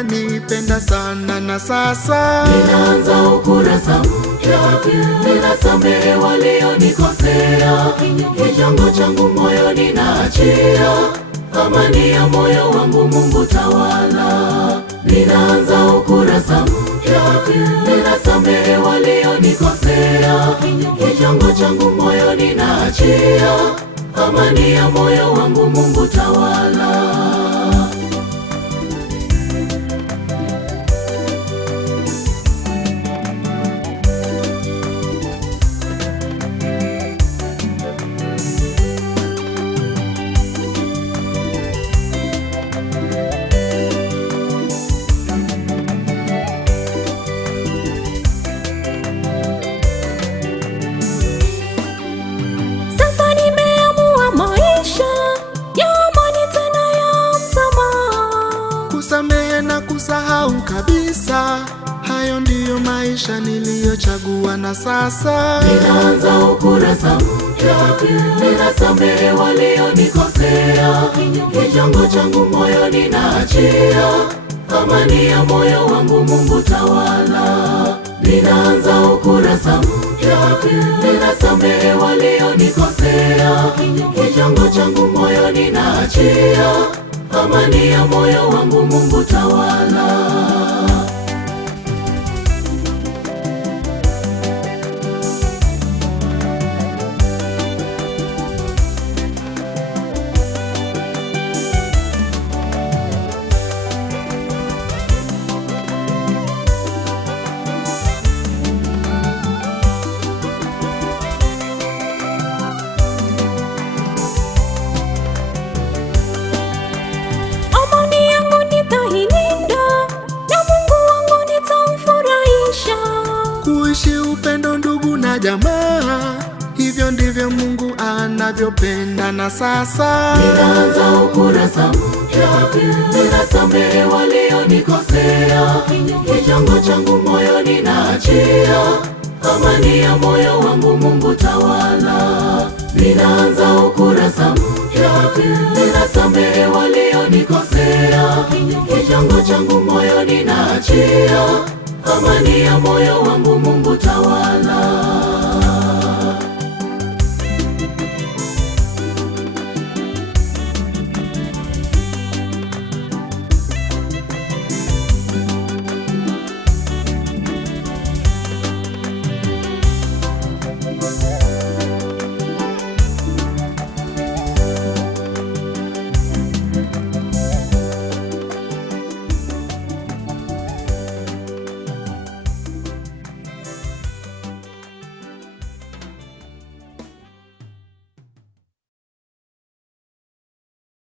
unanipenda sana, na sasa ninaanza ukurasa mpya. Ninasamehe walionikosea, kinyongo changu moyo ninaachia. Amani ya moyo wangu Mungu tawala. Ninaanza ukurasa mpya. Ninasamehe walionikosea, kinyongo changu moyo ninaachia. Amani ya moyo wangu Mungu tawala. Kusamehe na kusahau kabisa, hayo ndiyo maisha niliyochagua, na sasa ninaanza ukurasa mpya. Ninasamehe walionikosea, kinyongo changu moyo ninaachia. Amani ya moyo wangu Mungu tawala. Ninaanza ukurasa mpya. Ninasamehe walionikosea, kinyongo changu moyo ninaachia. Amani ya moyo wangu Mungu tawala. Kuishi upendo ndugu na jamaa, hivyo ndivyo Mungu anavyopenda, na sasa ninaanza ukurasa mpya. Ninasamehe walionikosea, kinyongo changu moyo ninaachia. Amani ya moyo wangu Mungu tawala. Ninaanza ukurasa mpya. Ninasamehe walionikosea, kinyongo changu moyo ninaachia. Amani ya moyo wangu Mungu